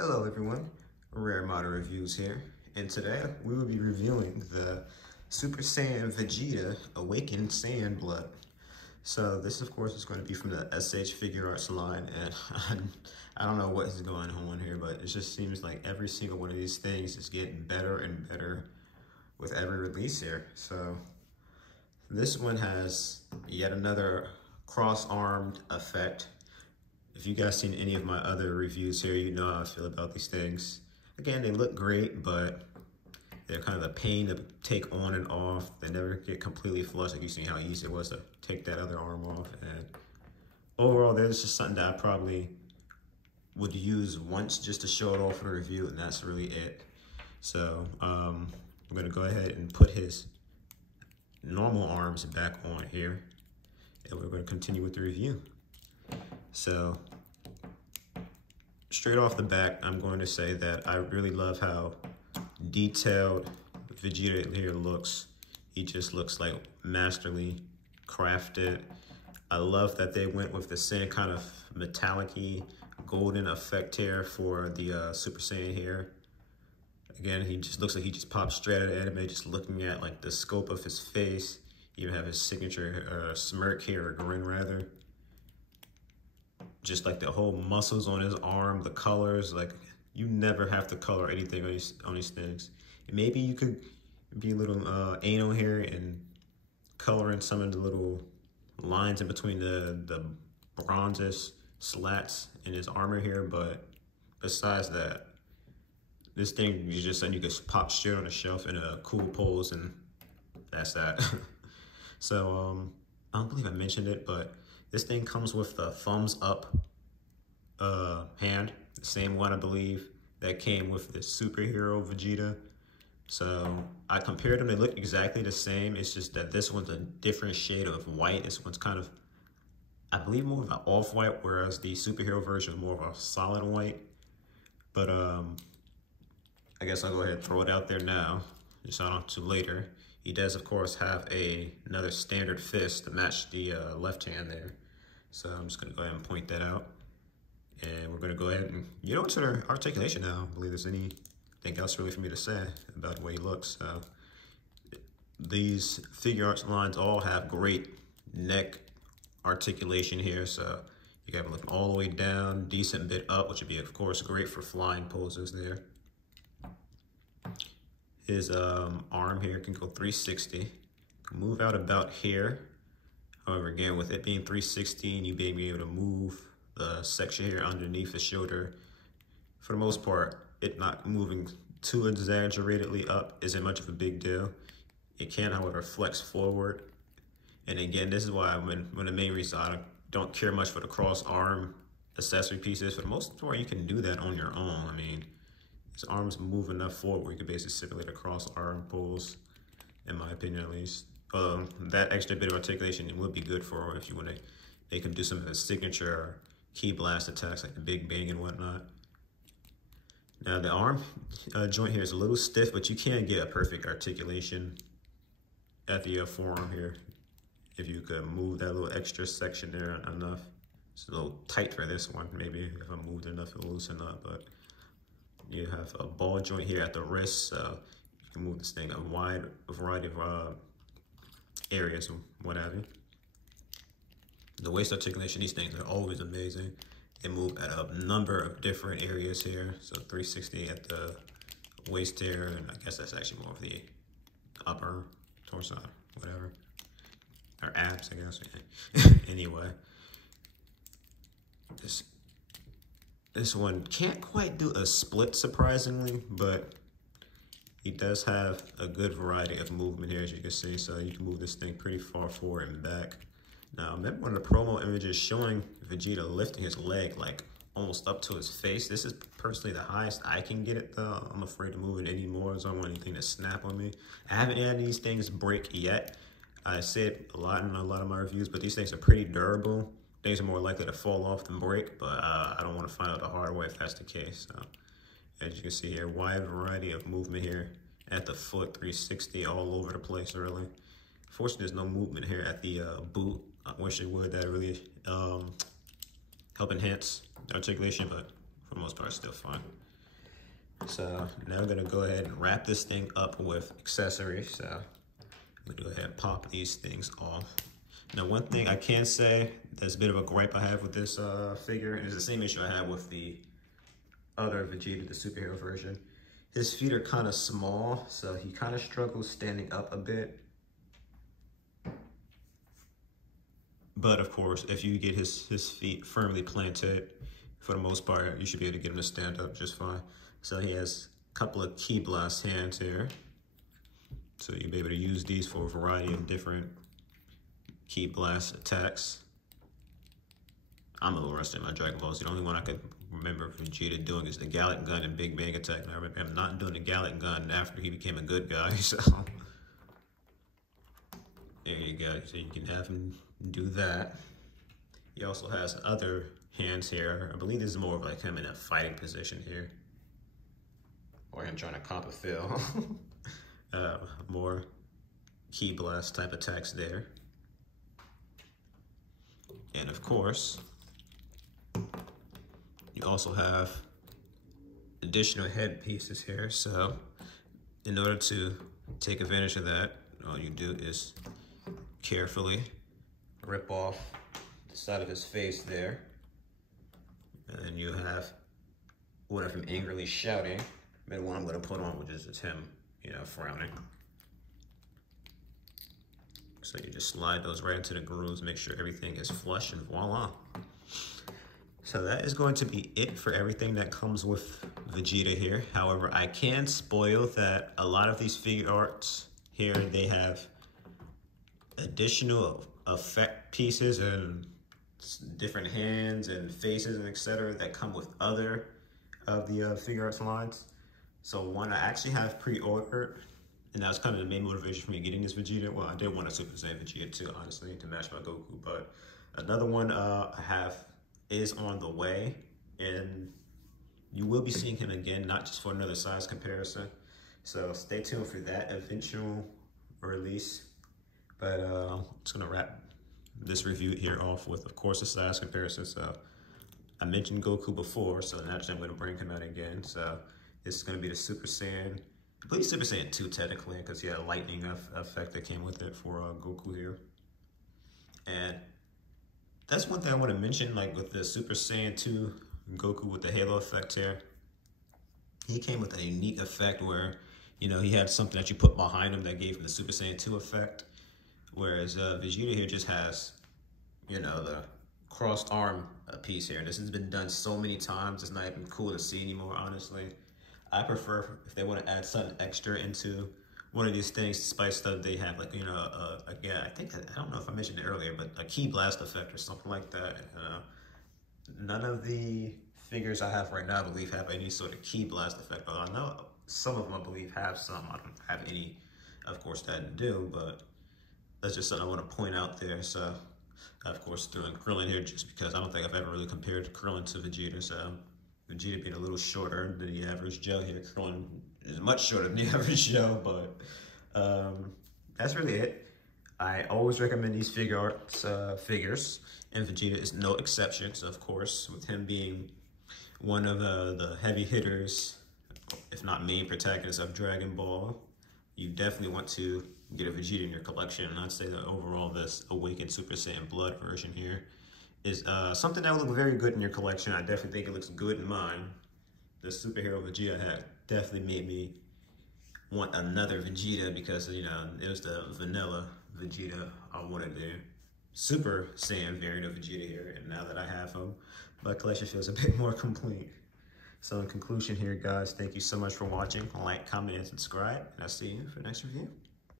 Hello everyone, Rare Model Reviews here, and today we will be reviewing the Super Saiyan Vegeta Awakened Saiyan Blood. So this of course is going to be from the SH Figuarts line, and I don't know what is going on here, but it just seems like every single one of these things is getting better and better with every release here. So this one has yet another cross-armed effect. If you guys seen any of my other reviews here, you know how I feel about these things. Again, they look great, but they're kind of a pain to take on and off. They never get completely flush. Like you see how easy it was to take that other arm off. And overall, there's just something that I probably would use once just to show it off for a review, and that's really it. So I'm gonna go ahead and put his normal arms back on here, and we're gonna continue with the review. So straight off the bat, I'm going to say that I really love how detailed Vegeta here looks. He just looks like masterly crafted. I love that they went with the same kind of metallic-y golden effect here for the Super Saiyan here. Again, he just looks like he just popped straight out of anime, just looking at like the scope of his face. You have his signature smirk here, or grin rather. Just like the whole muscles on his arm, the colors, like you never have to color anything on these things. And maybe you could be a little anal here and color in some of the little lines in between the bronzes slats in his armor here, but besides that, this thing you just said you could pop straight on the shelf in a cool pose, and that's that. So I don't believe I mentioned it, but this thing comes with the thumbs up hand, the same one I believe that came with the superhero Vegeta. So I compared them, they look exactly the same. It's just that this one's a different shade of white. This one's kind of, I believe, more of an off-white, whereas the superhero version is more of a solid white. But I guess I'll go ahead and throw it out there now, just on to later. He does, of course, have another standard fist to match the left hand there. So I'm just going to go ahead and point that out. And we're going to go ahead and get on to the articulation now. I don't believe there's anything else really for me to say about the way he looks. So these Figuarts lines all have great neck articulation here. So you got to look all the way down, decent bit up, which would be, of course, great for flying poses there. His arm here can go 360, can move out about here. However, again, with it being 360 and you being able to move the section here underneath the shoulder, for the most part, it not moving too exaggeratedly up isn't much of a big deal. It can, however, flex forward. And again, this is why when the main reason I don't care much for the cross arm accessory pieces. For the most part, you can do that on your own. I mean, his arms move enough forward where you can basically simulate a cross arm pulls, in my opinion at least. That extra bit of articulation would be good for if you want to make him do some of his signature key blast attacks like the Big Bang and whatnot. Now the arm joint here is a little stiff, but you can get a perfect articulation at the forearm here if you could move that little extra section there enough. It's a little tight for this one. Maybe if I moved enough, it'll loosen up, but you have a ball joint here at the wrist, so you can move this thing a wide variety of areas, what have you. The waist articulation, these things are always amazing. They move at a number of different areas here. So 360 at the waist here, and I guess that's actually more of the upper torso, whatever. Or abs, I guess. Anyway. This one can't quite do a split, surprisingly, but he does have a good variety of movement here, as you can see. So you can move this thing pretty far forward and back. Now, I remember one of the promo images showing Vegeta lifting his leg like almost up to his face. This is personally the highest I can get it, though. I'm afraid to move it anymore, so I don't want anything to snap on me. I haven't had these things break yet. I say it a lot in a lot of my reviews, but these things are pretty durable. Things are more likely to fall off than break, but I don't want to find out the hard way if that's the case. So, as you can see here, wide variety of movement here at the foot, 360 all over the place, really. Fortunately, there's no movement here at the boot. I wish it would. That really help enhance articulation, but for the most part, it's still fine. So now I'm gonna go ahead and wrap this thing up with accessories. So I'm gonna go ahead and pop these things off. Now, one thing I can say that's a bit of a gripe I have with this figure, and it's the same issue I have with the other Vegeta, the superhero version. His feet are kind of small, so he kind of struggles standing up a bit. But of course, if you get his feet firmly planted, for the most part, you should be able to get him to stand up just fine. So he has a couple of Ki Blast hands here. So you'll be able to use these for a variety of different Ki Blast attacks. I'm a little rusty in my Dragon Balls. The only one I can remember Vegeta doing is the Gallic Gun and Big Bang Attack. And I remember him not doing the Gallic Gun after he became a good guy. So there you go. So you can have him do that. He also has other hands here. I believe this is more of like him in a fighting position here, or him trying to comp a fill. More Ki Blast type attacks there. And of course, you also have additional head pieces here. So in order to take advantage of that, all you do is carefully rip off the side of his face there. And then you have one of him angrily shouting, and one I'm gonna put on, which is just him, you know, frowning. So you just slide those right into the grooves, make sure everything is flush, and voila. So that is going to be it for everything that comes with Vegeta here. However, I can spoil that a lot of these Figuarts here, they have additional effect pieces and different hands and faces and etc. that come with other of the Figuarts lines. So one I actually have pre-ordered, and that was kind of the main motivation for me getting this Vegeta. Well, I did want a Super Saiyan Vegeta too, honestly, to match my Goku. But another one I have is on the way, and you will be seeing him again, not just for another size comparison. So stay tuned for that eventual release. But I'm just gonna wrap this review here off with, of course, a size comparison. So I mentioned Goku before, so naturally I'm gonna bring him out again. So this is gonna be the Super Saiyan, I believe Super Saiyan 2 technically, because he had a lightning effect that came with it for Goku here. And that's one thing I want to mention, like with the Super Saiyan 2 Goku with the halo effect here. He came with a unique effect where, you know, he had something that you put behind him that gave him the Super Saiyan 2 effect. Whereas Vegeta here just has, you know, the crossed arm piece here. This has been done so many times, it's not even cool to see anymore, honestly. I prefer if they want to add something extra into one of these things to spice up, they have like, you know, again, I don't know if I mentioned it earlier, but a Ki Blast effect or something like that. None of the figures I have right now, I believe, have any sort of Ki Blast effect. Although I know some of them, I believe, have some. I don't have any, of course, that do, but that's just something I want to point out there. So, of course, throwing Krillin here just because I don't think I've ever really compared Krillin to Vegeta. So, Vegeta being a little shorter than the average Joe here. Krillin is much shorter than the average Joe, but that's really it. I always recommend these figures, and Vegeta is no exception. So, of course, with him being one of the heavy hitters, if not main protagonists of Dragon Ball, you definitely want to get a Vegeta in your collection. And I'd say that overall this Awakened Super Saiyan Blood version here is something that will look very good in your collection. I definitely think it looks good in mine. The superhero Vegeta had definitely made me want another Vegeta because, you know, it was the vanilla Vegeta. I wanted the Super Saiyan variant of Vegeta here, and now that I have him, my collection feels a bit more complete. So in conclusion here, guys, thank you so much for watching. Like, comment, and subscribe, and I'll see you for the next review.